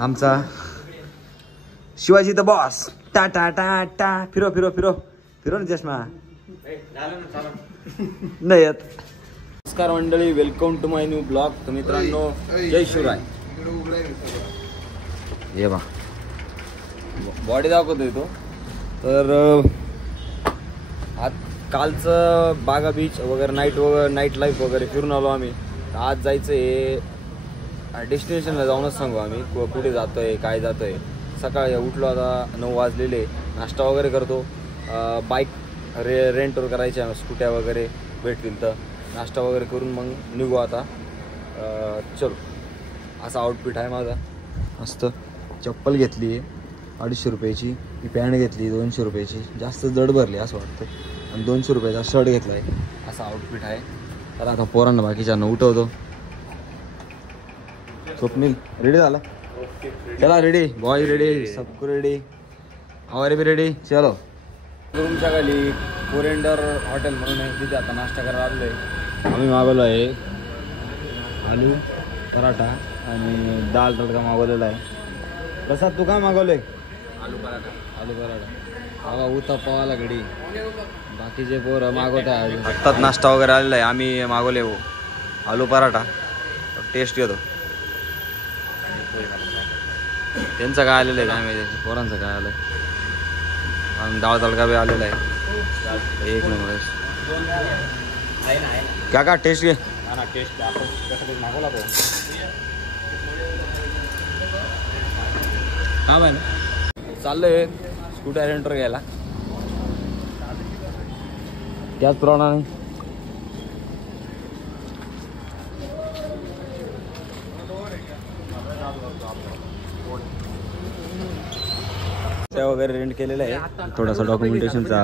आमचा Shivaji the boss. टा टा टा टा. फिरो फिरो फिरो फिरो ना चष्मा. नाही येत. नमस्कार मंडळी, welcome to my new blog. तर मित्रांनो, जय शिवराय. ये बा बॉडी दाखवतोय तो. तर आज कालचं बागा बीच वगैरे नाईट लाईफ वगैरे फिरून आलो आम्ही. आज जायचं आहे डेस्टिनेशनला जाऊनच सांगू आम्ही कुठे जातोय काय जातोय. सकाळी उठलो आता 9 वाजलेले. नाश्ता वगैरे करतो. बाईक रेंटवर करायच्या स्कूट्या वगैरे भेटतील तर नाश्ता वगैरे करून मग निघू आता. चलो, असा आउटफिट आहे माझा. मस्त चप्पल घेतली आहे 250 रुपयाची. ही पॅन्ट घेतली 200 रुपयाची. जास्त जड भरली असं वाटतं. आणि 200 रुपयाचा शर्ट घेतला आहे. असा आउटफिट आहे. तर आता पोरांना बाकीच्यांना उठवतो. स्वप्नील रेडी झाला? चला रेडी बॉय, रेडी सबको रेडी. हमारे भी रेडी. चलो. रूमच्या खाली कोरेंडर हॉटेल म्हणून आहे, तिथे आता नाश्ता करायला आलो आहे. आम्ही मागवलो आहे आलू पराठा आणि दाल तडका मागवलेला आहे. प्रसाद तू काय मागवलं आहे? आलू पराठा. हवा उत्तप्पावाला घडी. बाकीचे पोरं मागवत आहे. आत्ताच नाश्ता वगैरे आलेला आहे. आम्ही मागवले हो आलू पराठा. टेस्ट येतो. त्यांचं काय आलेलं आहे काय माहिती, पोरांचं काय आलं आहे. आणि डाळ तडका बी आलेला आहे. एक नंबर. क्या का टेस्ट घे. टेस्ट मागवला तो हा भाई ना. चाललंय स्कूटर रेंटवर घ्यायला. त्याच प्रमाणे वगैरे रेंट केलेलं आहे. थोडासा डॉक्युमेंटेशनचा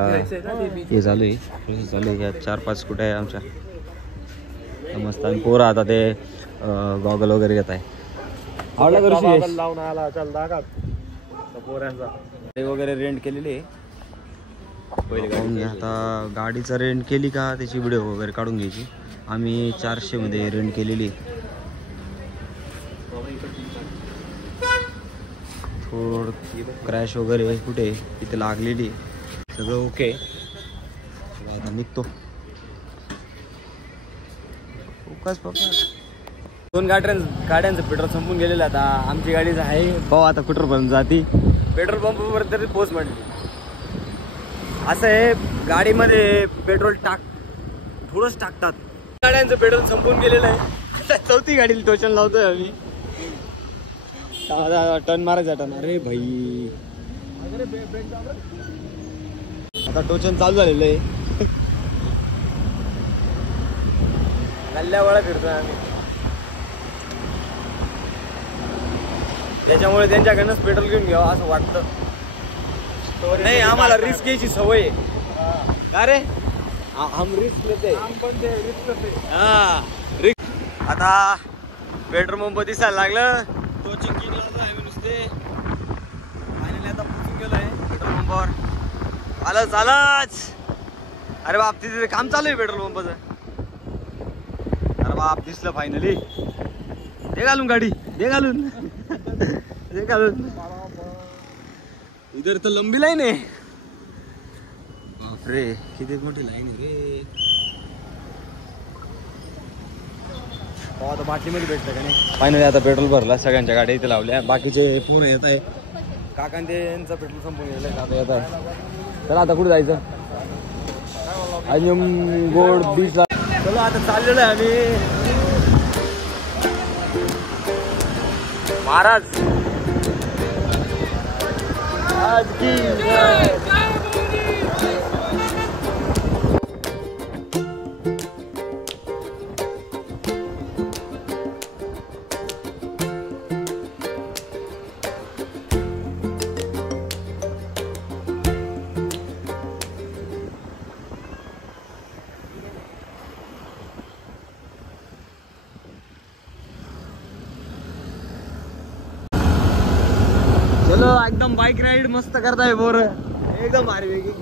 हे चालू आहे. 4-5 स्कूट्या आहे आमच्या. मस्त. आणि पोरं आता ते गॉगल वगैरे घेत आहे. आवडला करू लावून आला. चल दाखव पोऱ्यांचा वगैरे रेंट केलेली आहे. पहिले गाऊन घ्या. आता गाडीचा रेंट केली का त्याची व्हिडिओ वगैरे काढून घ्यायची. आम्ही 400 मध्ये रेंट केलेली. थोडं क्रॅश वगैरे कुठे तिथे लागलेली. सगळं ओके. आता निघतो. दोन गाड्यांचं पेट्रोल संपून गेलेलं. आता आमची गाडीच आहे. पाहू आता कुठपर्यंत जाती. पेट्रोल पंपावर तरी पोच म्हटली. असं आहे गाडीमध्ये पेट्रोल थोडंच टाकतात. गाड्यांचं पेट्रोल संपून गेलेलं आहे. आता 4थी गाडीला टोचन लावतोय आम्ही. टर्न मारायचा. टर्न. अरे भाई आता टोचन चालू झालेलं आहे. गल्ल्या वळा फिरतोय आम्ही. त्याच्यामुळे त्यांच्याकडनंच पेट्रोल घेऊन घ्यावं असं वाटतं. नाही, आम्हाला रिस्क घ्यायची सवय आहे. का रे हम रिस्क लेते. हा रिस्क. आता पेट्रोल पंप दिसायला लागलं. तो चिंकिंग लावतो आहे नुसते. फायनली आता पोचून गेलो आहे पेट्रोल पंपावर. आलंच. अरे बाप, तिथे काम चालू आहे पेट्रोल पंपाचं. अरे बाप दिसलं फायनली. दे घालून गाडी. दे घालून. इधर तर लंबी लाईन आहे. बापरे किती मोठी लाईन आहे रे. आता बाटलीमध्ये भेटतं का नाही. फायनली आता पेट्रोल भरला. सगळ्यांच्या गाड्या इथे लावल्या. बाकीचे पूर्ण येत आहे. काकांचे यांचं पेट्रोल संपून गेलं. आता येत आहे. चला आता कुठे जायचं. अजून गोड बीचला. चला आता चाललेलो आहे आम्ही. महाराज आज की चलो एकदम बाईक राईड मस्त करताय बोर. एकदम भारी वेगळी.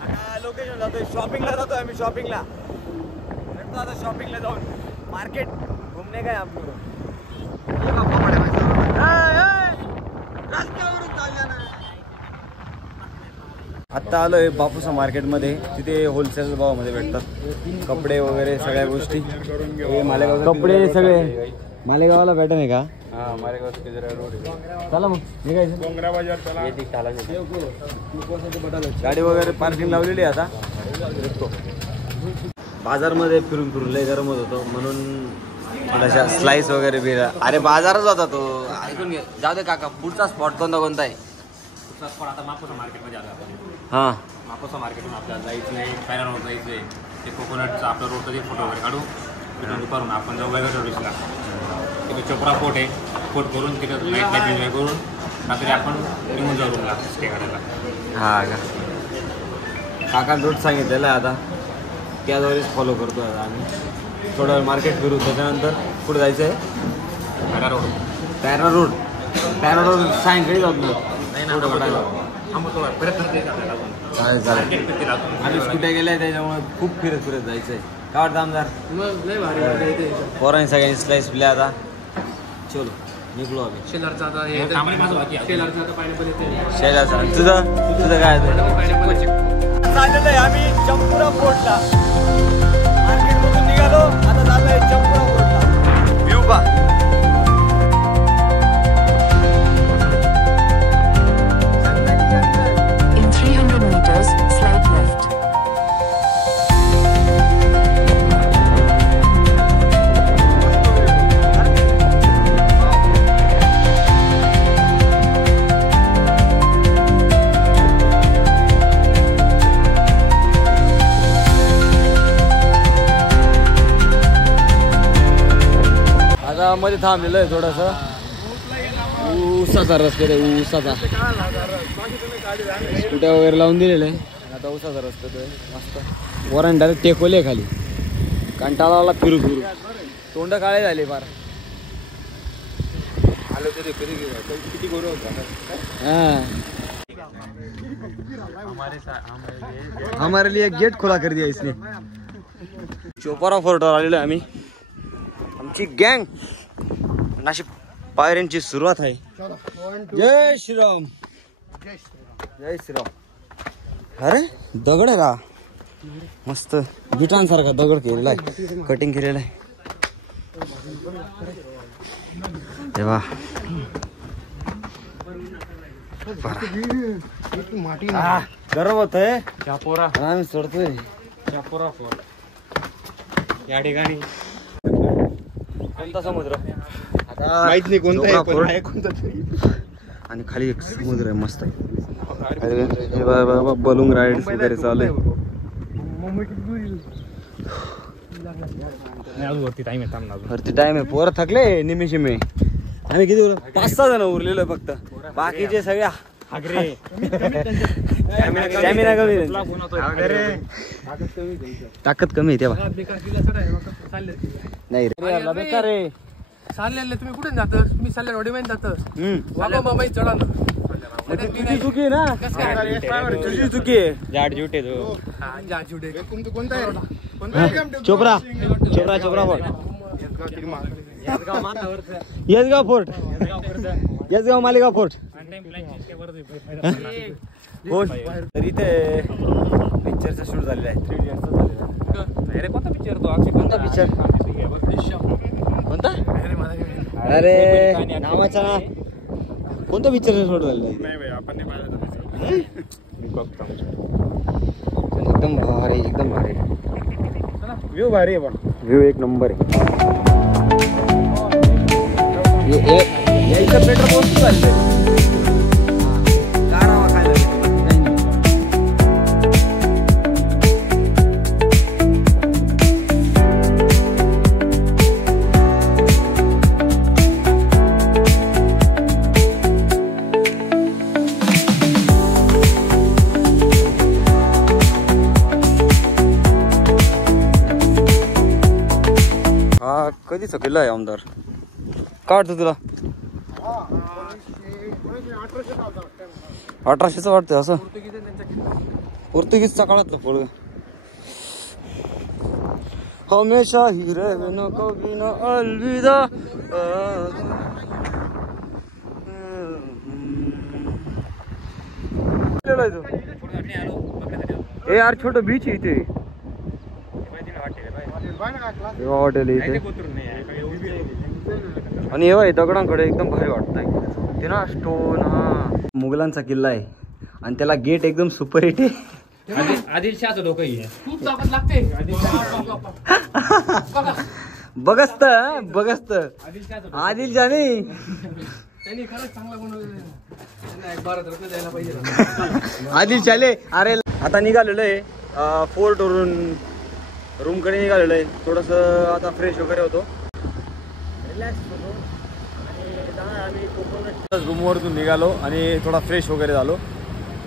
आता लोकेशन जातोय. शॉपिंगला जातोय आम्ही. शॉपिंगला आता शॉपिंगला जाऊन मार्केट घूमने का है आपको. आता आलोय बापूसा मार्केटमध्ये. तिथे होलसेल भावामध्ये भेटतात कपडे वगैरे सगळ्या गोष्टी. कपडे सगळे मालेगावला भेटत नाही का? हा मालेगाव रोड. चला मग निघायचं. गाडी वगैरे पार्किंग लावलेली आहे आता. बाजारमध्ये फिरून फिरून लय गरम होत होतो म्हणून थोड्याशा स्लाइस वगैरे बिरा. अरे बाजारच होता तो. ऐकून घे. जाऊ दे काका. पुढचा स्पॉट कोणता आहे? आता मापोसा मार्केटमध्ये आलो आपण. हां मापोसा मार्केटमध्ये आपल्याला जायचं आहे. पॅरा रोड जायचं आहे. ते कोकोनटचा आपला रोडचा ते फोटो वगैरे काढू. तिथून दुपारून आपण जाऊ वेगळ्या रोडला. तिथे चोपडा फोर्ट आहे. फोर्ट करून तिथं नाईट लाईफ एन्जॉय करून रात्री आपण निघून जाऊ रूमला स्टे करायला. हा का? काका रोड सांगितलेला आहे आता. त्याद्वारेच फॉलो करतो आता आम्ही. थोडं मार्केट फिरू. त्याच्यानंतर कुठे जायचं आहे? Para road. Para road. Para road सायंकाळी जात ना. नाही ना परत चालेल. आम्ही स्कुट्या गेल्या त्याच्यामुळे खूप फिरत जायचं आहे. काय वाटतं आमदार? पोरांनी सगळ्यांनी स्लाइस पिल्या आता. चलो निघलो आम्ही. शेलारचा. तुझं काय चाललेलं आहे? आम्ही चंपुरा फोर्टला मार्केटमधून निघालो. आता चाललंय चंपुरा फोर्टला. व्ह्यू पा. In 300 meters, slide left. मध्ये थांबलेलं आहे थोडासा. ऊसाचा रस्ता आहे. ऊसाचा स्कुट्या वगैरे लावून दिलेलं आहे. आता ऊसाचा रस्ता आहे मस्त. वरण डायरेक्ट टेकवले खाली. कंटाळाला फिरू तोंड काळे झाले फार. आलो तरी किती गोर होता. हमारे लिए गेट खुला कर दिया इसने. चोपारा फोर्टवर आलेलो आहे आम्ही. आमची गँग नाशिक पायऱ्यांची सुरुवात आहे. जय श्रीराम. जय श्रीराम. अरे दगड आहे का? मस्त विटांसारखा दगड केलेला आहे. कटिंग केलेलं आहे. तेव्हा गरम होत आहे. आम्ही सोडतोय या ठिकाणी. कोणता समुद्र माहित नाही कोणता आहे. आणि खाली एक समुद्र आहे मस्त आहे. बलून राईड्स वगैरे चालू आहे. वरती टाइम आहे. पोरं थकले निमिष मी. आम्ही किती 5-6 जण उरलेलो फक्त. बाकीचे सगळ्या स्टॅमिना कमी. ताकद कमी आहे तेव्हा. नाही बेकार रे. चाललेले तुम्ही कुठे जात? तुम्ही चालले रोडीमध्ये जात. वागा मुंबई चढा ना. तुझी चुकी आहे ना. तुझी चुकी आहे. जाड जुटे तो. Chopda fort. Yesgaon fort. Yesgaon Malegaon fort. तर इथे पिक्चरचा शूट झालेला आहे. 3 इयर्सचा झालेला. कोणता पिक्चर तो? कोणता पिक्चर? कोणता? अरे नावाचा कोणता पिक्चरचा शूट झालेला आहे? एकदम भारी. एकदम भारी. व्ह्यू भारी आहे. पण व्ह्यू एक नंबर आहे. यायचं पेट्रोल पोस्ट चाललंय. गारावा खायला कधी किल्ला आहे आमदार? काय वाटतं तुला? 1800च वाटतं असं. पोर्तुगीजचा काळातलं पोरग. हमेशा ही रहना कभी ना अलविदा. आलेलो आहे तू? ए यार छोटं बीच आहे इथे. हॉटेल इथे आणि हे दगडांकडे एकदम भारी वाटतंय ते ना स्टोन. हा मुघलांचा किल्ला आहे आणि त्याला गेट एकदम सुपर हिट आहे. आदिलशाहचं डोकं आहे. खूप ताकद लागते. बघस्त आदिल जाने त्यांनी खरंच चांगला बनवलेलं आहे. भारत रत्न द्यायला पाहिजे. आदिल चाले. अरे आता निघालेलो आहे फोर्ट वरून रूम कडे निघालेलो आहे. थोडस आता फ्रेश वगैरे होतो, रिलॅक्स होतो आणि आम्ही रूमवरतून निघालो आणि थोडा फ्रेश वगैरे झालो.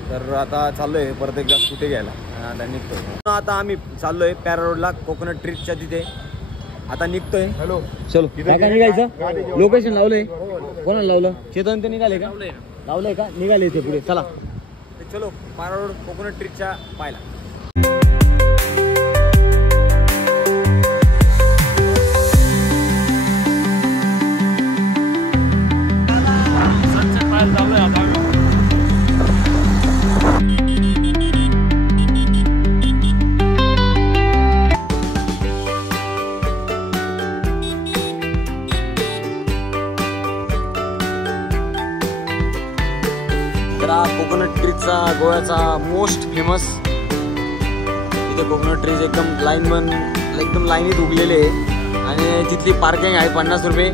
तर आता चाललोय परत एकदा स्कूटी घ्यायला आता निघतोय. आता आम्ही चाललोय पॅरा रोडला कोकोनट ट्रीच्या तिथे. आता निघतोय. हॅलो चलो काय निघायचं. लोकेशन लावलंय. कोणाला लावलं? चेतन ते निघाले का? लावलंय का? निघाले ते पुढे. चला चलो पॅरा रोड कोकोनट ट्रीच्या पायला. कोकोनट ट्रीचा गोव्याचा मोस्ट फेमस. इथे कोकोनट ट्रीज एकदम लाईनीत उगलेले आहे आणि तिथली पार्किंग आहे 50 रुपये.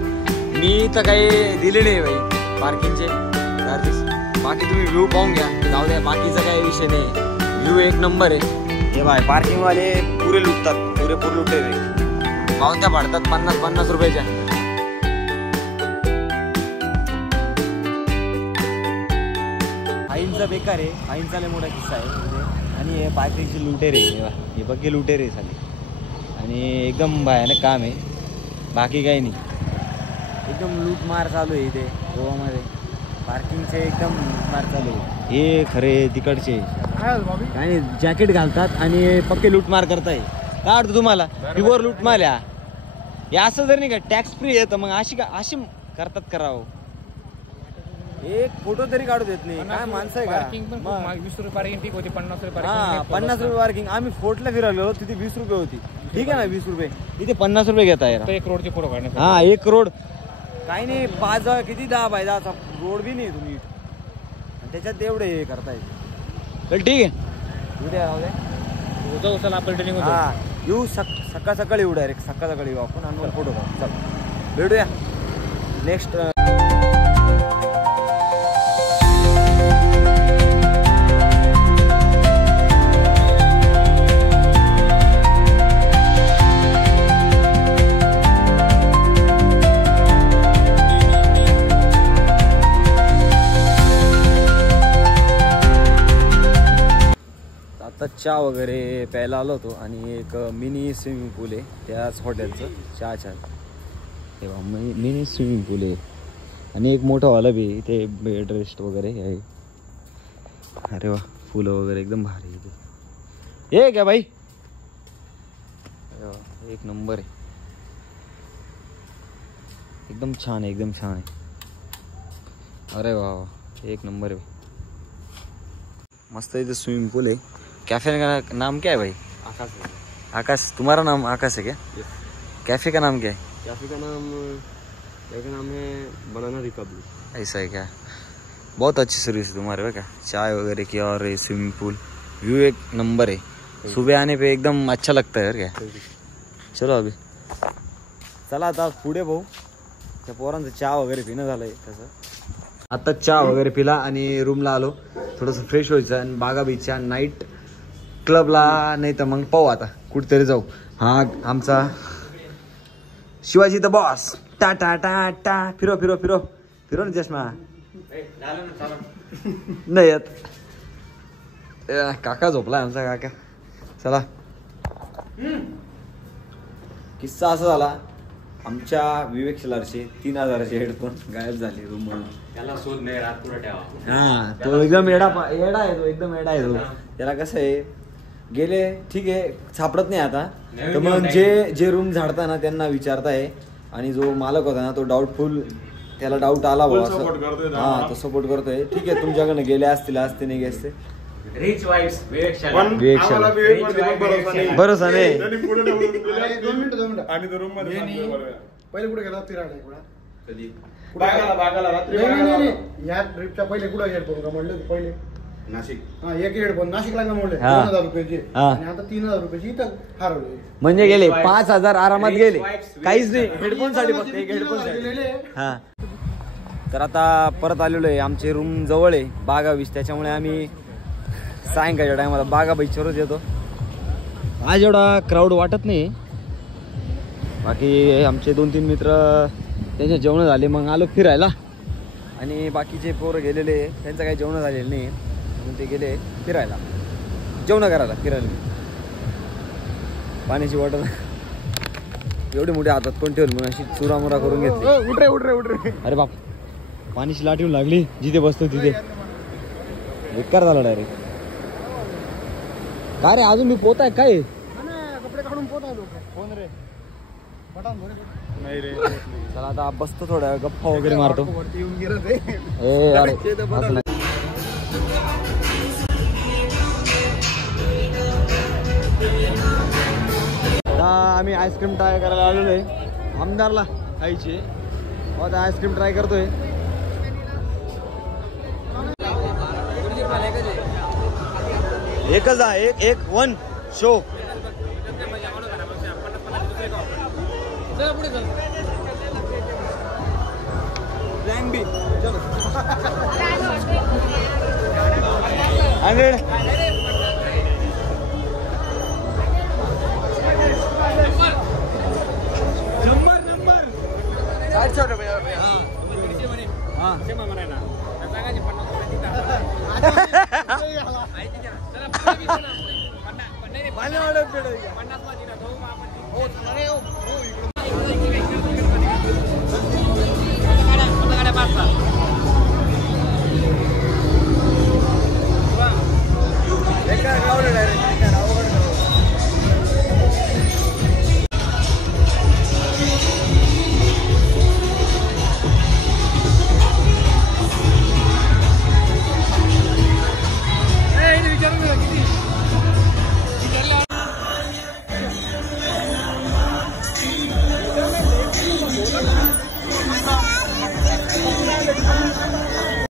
मी तर काही दिलेले आहे भाई पार्किंगचे चार्जेस. बाकी तुम्ही व्ह्यू पाहून घ्या, जाऊ द्या, बाकीचा काही विषय नाही. व्ह्यू एक नंबर आहे. हे भाई पार्किंगवाले पुरे लुटतात, पुरेपूर लुटे रे. पावत्या पाडतात 50 रुपयाच्या. आईंचा बेकार आहे, आईंचा लय मोठा किस्सा आहे आणि हे पार्किंगचे लुटेरे हे बघे लुटेरे झाले आणि एकदम भयानक काम आहे. बाकी काही नाही, एकदम लूटमार चालू आहे इथे गोवामध्ये. पार्किंगचे एकदम लूटमार चालू आहे. हे खरे तिकडचे काय नाही, जॅकेट घालतात आणि पक्के लूटमार करताय. काय वाटतं तुम्हाला? प्युअर लूटमार या हे असं जर नाही का टॅक्स फ्री आहे तर मग अशी करतात करावं. एक फोटो तरी काढू देत नाही. काय माणसं आहे का? 20 रुपये पार्किंग ठीक होती, 50 रुपये. हा 50 रुपये पार्किंग. आम्ही फोर्टला फिरायलो तिथे 20 रुपये होती. ठीक आहे ना 20 रुपये. इथे 50 रुपये घेता येईल. 1 करोडचे फोटो काढण्यासाठी. हा 1 करोड काही नाही. 5 किती 10 बाय 10चा रोड बी नाही तुम्ही त्याच्यात एवढे हे करताय. चल ठीक आहे उद्या राहू द्या. जाऊ चला आपण ट्रेनिंग होतो. हा येऊ सकाळी येऊ डायरेक्ट. सकाळी येऊ आपण आणि फोटो काढू. चल भेटूया नेक्स्ट. चहा वगैरे प्यायला आलो होतो आणि एक मिनी स्विमिंग पूल आहे त्याच हॉटेलचं चहाच्या. तेव्हा मिनी स्विमिंग पूल आहे आणि एक मोठा हॉल बी इथे बेड रेस्ट वगैरे आहे. अरे वा फुलं वगैरे एकदम भारी इथे. हे क्या भाई एक नंबर आहे. एकदम छान आहे, एकदम छान आहे. अरे वा वा एक नंबर आहे. मस्त इथे स्विमिंग पूल है. कैफे का नाम क्या है भाई? आकाश. आकाश तुम्हारा नाम आकाश है क्या? यस. कैफे का नाम क्या है? कैफे का नाम है बनाना रिपब्लिक. ऐसा है क्या? बहुत अच्छी सर्विस है तुम्हारे क्या? चाय वगैरह की और स्विमिंग पूल. व्यू एक नंबर है. सुबह आने पे एकदम अच्छा लगता है क्या? चलो अभी चला आता पुढे भाऊ. त्या पोरांचं चहा वगैरे पिणं झालंय तसं. आता चहा वगैरे पिला आणि रूमला आलो. थोडंसं फ्रेश व्हायचं आणि बागा बीचच्या नाईट क्लबला नाही तर मग पाहू आता कुठेतरी जाऊ. हा आमचा शिवाजी द बॉस. टा टा टा टा फिरो फिरो फिरो फिरो ना चष्मा नाही येत. काका झोपलाय आमचा काका. चला किस्सा असा झाला. आमच्या विवेक शिलारचे 3000चे हेडफोन गायब झाले रूम मधून. त्याला शोध नाही रात पुढे ठेवा. हा तो एकदम येडा आहे तो. एकदम येडा आहे तो. त्याला कसं आहे गेले ठीक आहे सापडत नाही आता. तर मग जे रूम झाडताना त्यांना विचारताय आणि जो मालक होता ना तो डाऊटफुल. त्याला डाऊट आला भाऊ असं. हा तो सपोर्ट करतोय. ठीक आहे तुमच्याकडनं गेले असतील असते नाही असते रिच वाईट्स विवेक पण विवेक आम्हाला शाला. विवेकवरती पण भरोसा नाही. भरोसा नाही. त्यांनी पुढे ढकलून दिलं. 2 मिनिटं आणि तो रूम मध्ये यांनी सांगितलं बरं. पहिले कुठे गेला फिरायला इकडं? कधी बागाला रात्री नाही बागाला. नाही या ट्रिपच्या पहिले कुठं हेडफोन का म्हणलं होतं पहिले नाशिक हा एक हेडफोन नाशिकला का म्हणले हा. 2000 रुपयाचे हा. आणि आता 3000 रुपयाची इथं हरवले. म्हणजे गेले 5,000 आरामात गेले. काहीच नाही हेडफोन साठी फक्त एक हेडफोन साठी. गेलेले. हा तर आता परत आलेलो आहे. आमचे रूम जवळ आहे बागा बीच, त्याच्यामुळे आम्ही सायंकाळच्या टायमाला बागा बीचवरच येतो. आज एवढा क्राऊड वाटत नाही. बाकी आमचे 2-3 मित्र त्यांचे जेवण झाले, मग आलो फिरायला. आणि बाकीचे पोरं गेलेले त्यांचं काही जेवण झालेलं नाही, म्हणून ते गेले फिरायला, जेवण करायला फिरायला. पाण्याची बॉटल एवढी मोठी हातात कोण ठेवली, मग अशी चुरामुरा करून घेतली. उठ रे अरे बाप, पाणीची लाट येऊन लागली जिथे बसतो तिथे. बेकार झाला डायरेक्ट. काय रे अजून मी पोत आहे काय? कपडे काढून पोहोच लोक फोन रे बटन भरे नाही रे. चला आता बसतो थोड्या गप्पा वगैरे मारतो. वरती येऊन गेलं ते ए अरे असं नाही. आता आम्ही आईस्क्रीम ट्राय करायला आलेलो आहे आमदारला खायची. आता आईस्क्रीम ट्राय करतोय. एकच आहे, एक 1 शो. प्लॅन बी 100.